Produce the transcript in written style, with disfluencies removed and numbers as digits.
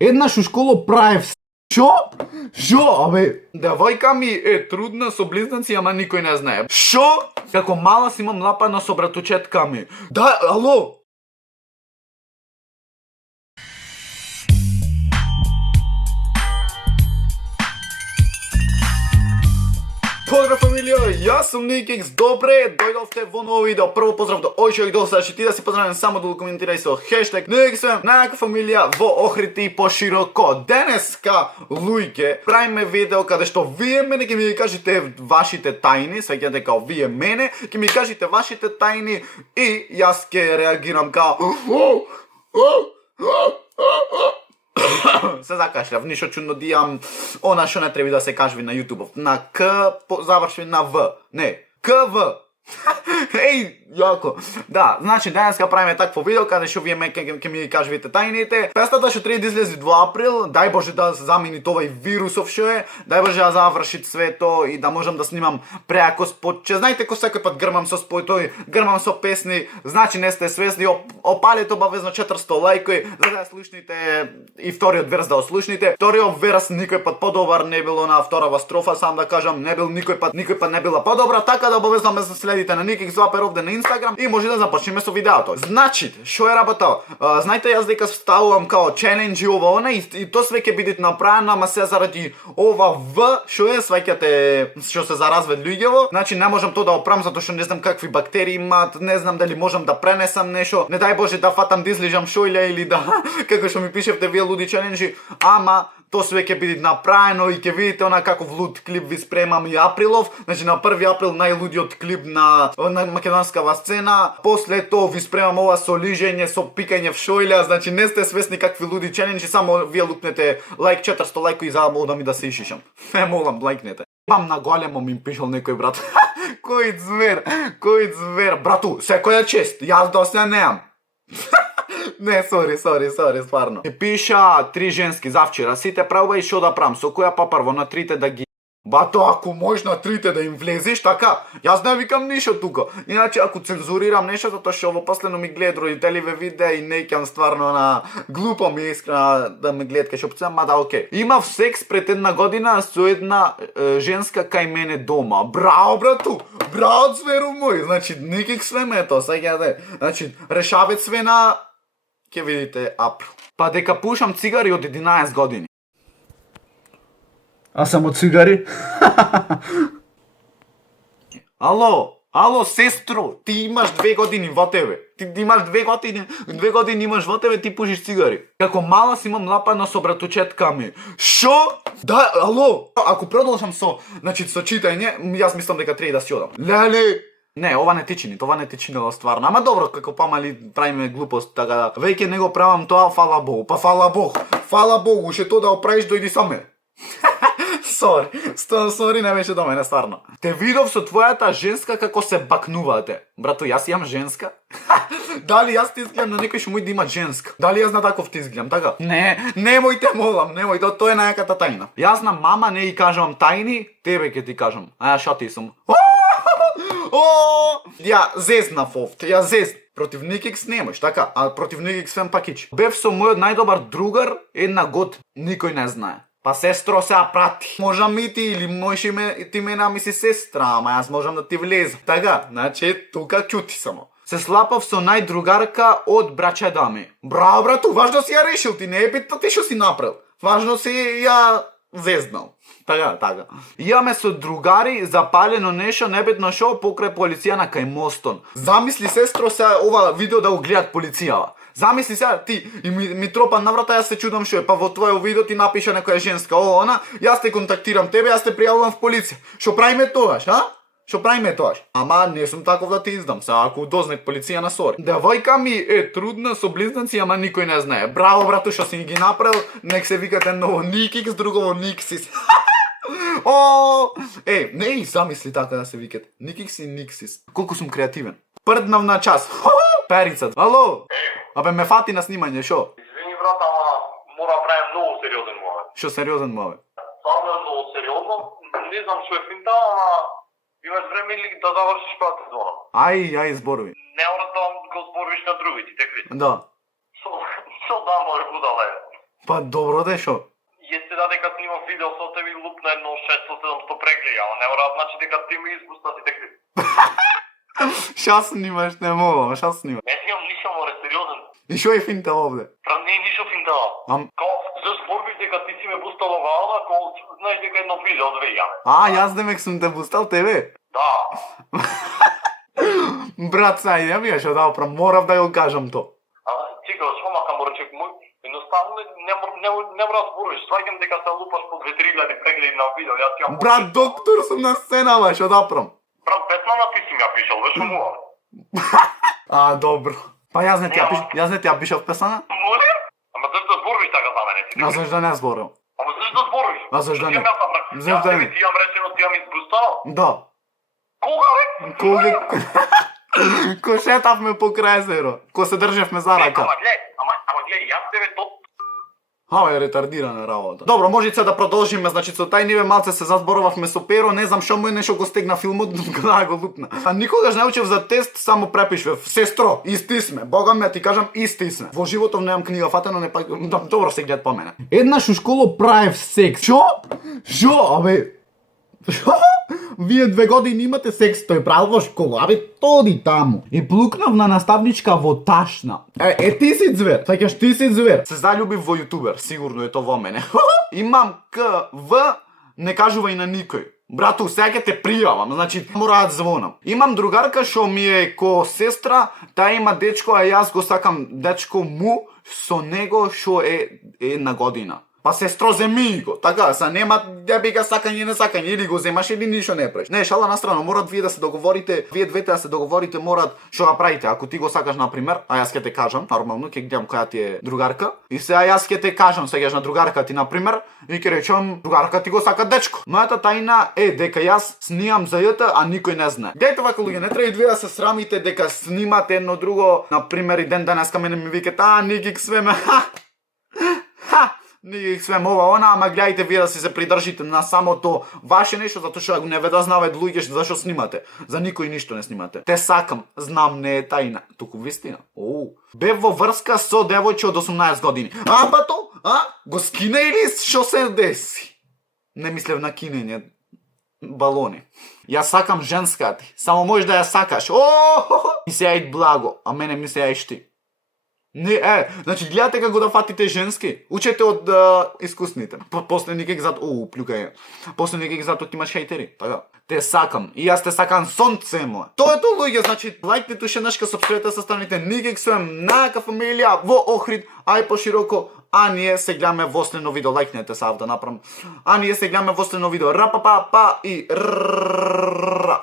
Еднаш у школу правев Шо? Шо? Абе, девојка ми е трудна со близнаци, ама никој не знае. Шо? Како мала си имам нападно со братучетка ми. Да, ало? Поздрав фамилија, јас сум Никикс, добре дојдовте во ново видео. Прво поздрав до овој човек до сега, ти да си поздравен само да го коментирај со хештег Никиксвем, најака фамилија во Охрид и пошироко. Денеска, луѓе, правиме видео каде што вие мене ќе ми кажете вашите тајни, свеќате као вие мене, ќе ми кажете вашите тајни и јас ќе реагирам као се закашлав, ништо чудно дијам она што не треба да се кажи на YouTube. На К заврши на В. Не, КВ. Еј, јако. Да, значи денеска правиме такво видео каде што вие ќе ми кажете тајните. Песната што треба да излезе во април, дај Боже да замени овој вирусов што е, дај Боже да заврши свето и да можам да снимам преако спотче. Знаете ко секој пат грмам со тој, грмам со песни, значи не сте свесни, опалете обавезно 400 лајкови за да слушните и вториот верс да ослушните. Вториот верс никој пат подобар не било на вторава строфа, сам да кажам, не бил никој пат не била подобра, така да обавезно ме следите на Никикс Вапер овде на Инстаграм и може да започнеме со видеото. Значи, што е работа? Знаете, јас дека ставувам као челенџи ова она и то све ќе биде направено, ама се заради ова В, што е, сваќате, што се заразват луѓево. Значи не можам тоа да оправам затоа што не знам какви бактерии имаат, не знам дали можам да пренесам нешто. Не дај Боже да фатам да излижам шојле или да како што ми пишевте вие луди челенџи, ама то све ќе биде направено и ќе видите она каков луд клип ви спремам и априлов. Значи на 1 април најлудиот клип на македонскава сцена. После тоа ви спремам ова со лижење, со пикање в шојля. Значи не сте свесни какви луди челенџи, само вие лукнете лайк 400 лајкови за да ми да се ишишам. Не молам лајкнете. Бам на големо ми пишал некој брат. Кој звер, брату, секоја чест. Јас доста неам. Не, сори, стварно. Ми пиша 3 женски завчера, сите правува и шо да правам, со која прво на 3 да ги... Бато, ако можеш на 3 да им влезеш, така, јас не викам ништо тука. Иначе, ако цензурирам нешто, затоа што ово последно ми гледат родители ве видеа и не ќам стварно на глупо ми искрено да ме гледат кај шопцем, ма да окей. Имав секс пред 1 година со една женска кај мене дома. Браво, брату! Браво, зверу мој! Значи, Никикс све ме тоа, сеќавате. Значи, решавет све на... ќе видите април. Па дека пушам цигари од 11 години. А само цигари? Ало, сестро, ти имаш 2 години во тебе. Ти имаш 2 години имаш во тебе, ти пушиш цигари. Како мала си имам нападно со братучетка ми. Шо? Да, ало, ако продолжам со читање, јас мислам дека треба да си одам. Леле! Не, ова не ти чинело стварно. Ама добро, како помали правиме глупост, така да. Веќе не го правам тоа, фала Богу. Па фала Богу, ше тоа да оправиш дојди со мене. Сори, не беше до мене, стварно. Те видов со твојата женска како се бакнувате. Брату, јас имам женска? Дали јас ти изгледам на некој што мој да има женска? Дали јас на таков ти изгледам, така? Не, немој те молам, тоа е најаката тајна. Јас на мама не и кажам тајни, тебе ќе ти кажам. А ја шо ти сум? Ја зезнав овде, Против Никикс немаш, така, а против Никикс свем пакич. Бев со мојот најдобар другар 1 год, никој не знае. Па сестро се прати. Можам и ти или можеш ти мене ми си сестра, ама јас можам да ти влезам. Така, значи тука чути само. Се слапав со најдругарка од брачеда ми. Браво, брату, важно си ја решил, ти не е битно ти што си направил. Важно си ја зезнал. Така. Имаме со другари запалено нешто, небитно шо, покрај полиција кај Мостон. Замисли, сестро, се ова видео да го гледат полицијава. Замисли се, ти и ми тропа на врата, јас се чудам шо е, па во твојо видео ти напиша некоја женска, она, јас те контактирам тебе, јас те пријавувам в полиција. Шо правиме тогаш, а? Ама не сум таков да ти издам, се ако дознат полиција на сори. Девојка ми е трудна со близнаци, ама никој не знае. Браво, брату, што си ги направил, нек се викате ново Никикс, другово Никсис. Не, замисли така да се викате. Никикс и Никсис. Колку сум креативен. Прднав на час. Перица. Ало? Абе ме фати на снимање, шо? Извини, брат, ама мора правим многу сериозен момент. Шо сериозен момент? Стварно е многу сериозно. Не знам што е финта, ама имаш време или да завршиш првата сезона? Ај, зборови. Не мора да го збориш на другите, текви. Да. Со да може будала е. Па добро де шо? Jeste da дека снимав видео со тебе и лупна едно 600-700 прегледа, ама не мора значи дека ти ми изпуста си такви. Ша снимаш, не мога, ша снимаш. Не снимам ништо, море, сериозен. И шо е финта овде? Пра не е ништо финтава. Као, заш борбиш дека ти си ме пустала ваала, као знаеш дека едно видео двејаме. Јас демек сум те пустал тебе. Да. Брат, сај, не ми е шо да оправ, морав да ја кажам то. Чекай, шо мака морачек мој, едноставно не мора збориш, сваќам дека се лупаш по 2-3 прегледи на видео, јас ја... Брат, доктор сум на сценава, шо да оправ? Брат, песмана ти си ми ја пишал, веш муа. Добро. Па јас не ти ја пишав песана? Моле? Ама зашто да збориш така за мене? А зашто не зборам? Ама зашто да збориш? А зашто не? Јас Зашто не? ти јам речено, ти јам избустал. Да. Кога, бе? Ко шетавме покрај езеро, ко се држевме за рака. Ама глеј, јас тебе то... Е ретардирана работа. Добро, можеце да продолжиме, значи со тај ниве малце се заборовавме со Перо, не знам што му нешто го стегна филмот, да го лупна. А никогаш не учев за тест, само препишвав. Сестро, исти сме. Бога ме, ти кажам, исти сме. Во животов немам книга фатено, не па... Добро се гледат по мене. Еднаш у школо правев секс. Шо? Абе... Шо? Вие 2 години имате секс, тој правил во школа, абе тоди таму. И плукнав на наставничка во ташна. Ти си звер, саќаш ти си звер. Се заљубив во јутубер, сигурно е то во мене. Имам КВ, не кажувај на никој. Брату, сега те пријавам, значи мора да звонам. Имам другарка што ми е ко сестра, таа има дечко, а јас го сакам дечко му со него што е 1 година. Па сестро, земи го. Така, са нема дека сакање не сакање, или го земаш или ништо не правиш. Не, шала на страна, морат вие да се договорите, вие двете да се договорите, морат што да правите. Ако ти го сакаш на пример, а јас ќе те кажам, нормално ќе гледам која ти е другарка, и сега јас ќе те кажам сегаш на другарка ти на пример, и ќе речам другарка ти го сака дечко. Мојата тајна е дека јас снимам за јата, а никој не знае. Гледайте вака луѓе, не треба и вие да се срамите дека снимате едно друго, на пример и ден денеска мене ми викат, не ги свеме. Не ги свем ова она, ама гледайте вие да си се придржите на самото ваше нешто, затоа што не ве дознаваат луѓе зашо снимате. За никој ништо не снимате. Те сакам, знам, не е тајна, туку вистина. Бев во врска со девојче од 18 години. Бато, го скина или што се деси? Не мислев на кинење балони. Јас сакам женска ти, само можеш да ја сакаш. И се ајд благо, а мене ми се ајш ти. Не, значи гледате како да фатите женски. Учете од искусните. После никак зато, плюкај. После никак зато имаш хейтери. Така. Те сакам. И јас те сакам сонце моје. Тоа е то луѓе, значи лајкте тушенашка, сопскрибете се станете никак свем нака фамилија во Охрид, ај пошироко. А ние се гледаме во следно видео. Лајкнете се да направам. А ние се гледаме во следно видео. Рапапа па и